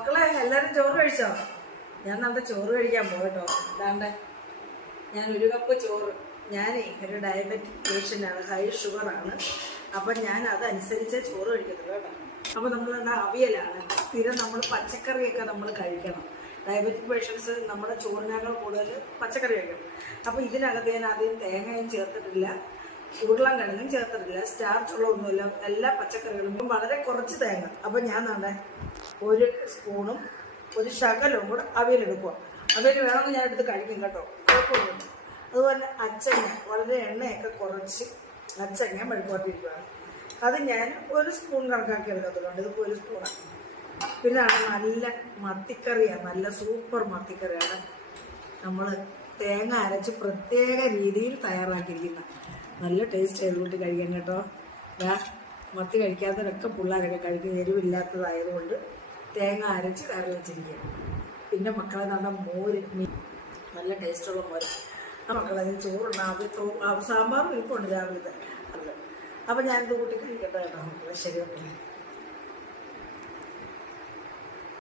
മക്കളെ എല്ലാവരും ചോറ് കഴിച്ചോ? ഞാൻ നമ്മുടെ ചോറ് കഴിക്കാൻ പോകട്ടോ. അതാണ്ട് ഞാൻ ഒരു കപ്പ് ചോറ്. ഞാനേ ഒരു ഡയബറ്റിക് പേഷ്യൻ്റാണ്, ഹൈ ഷുഗറാണ്. അപ്പം ഞാൻ അതനുസരിച്ച് ചോറ് കഴിക്കത്തുള്ളൂ കേട്ടോ. അപ്പോൾ നമ്മൾ അവിയലാണ് സ്ഥിരം, നമ്മൾ പച്ചക്കറിയൊക്കെ നമ്മൾ കഴിക്കണം. ഡയബറ്റിക് പേഷ്യൻസ് നമ്മുടെ ചോറിനേക്കാൾ കൂടുതൽ പച്ചക്കറി കഴിക്കണം. അപ്പോൾ ഇതിനകത്ത് ഞാൻ ആദ്യം തേങ്ങയും ചേർത്തിട്ടില്ല, ഉരുളൻ കിഴങ്ങും ചേർത്തിട്ടില്ല, സ്റ്റാർച്ചുള്ള ഒന്നുമില്ല, എല്ലാ പച്ചക്കറികളും വളരെ കുറച്ച് തേങ്ങ. അപ്പം ഞാൻ നമ്മുടെ ഒരു സ്പൂണും ഒരു ശകലവും കൂടെ അവിയലെടുക്കുക. അവിയൽ വേണമെന്ന് ഞാൻ എടുത്ത് കഴിക്കും കേട്ടോ, കുഴപ്പമൊന്നുമില്ല. അതുപോലെ അച്ചങ്ങ, വളരെ എണ്ണയൊക്കെ കുറച്ച് അച്ചങ്ങ മെഴുകുവരട്ടിയിരിക്കുകയാണ്. അത് ഞാൻ ഒരു സ്പൂൺ കണക്കാക്കി എടുക്കത്തുള്ളൂ, ഇതിപ്പോൾ ഒരു സ്പൂണാണ്. പിന്നെ നല്ല മത്തിക്കറിയാണ്, നല്ല സൂപ്പർ മത്തിക്കറിയാണ്. നമ്മൾ തേങ്ങ അരച്ച് പ്രത്യേക രീതിയിൽ തയ്യാറാക്കിയിരിക്കുന്ന നല്ല ടേസ്റ്റ് ആയതുകൊണ്ട് കഴിക്കാൻ കേട്ടോ. മത്തി കഴിക്കാത്തവരൊക്കെ പിള്ളേരൊക്കെ കഴിക്കുന്ന എരിവില്ലാത്തതായതുകൊണ്ട് തേങ്ങ അരച്ച് കറി വെച്ചിരിക്കുക. പിന്നെ മക്കളെ നമ്മുടെ മോര്, നല്ല ടേസ്റ്റുള്ള മോര്. ആ മക്കളതിന് ചോറുണ്ട്, സാമ്പാറും ഇരിപ്പുണ്ട് രാവിലത്തെ. അപ്പം ഞാനിത് കൂട്ടി കഴിക്കട്ടെ കേട്ടോ മക്കളെ. ശരി മക്കളെ.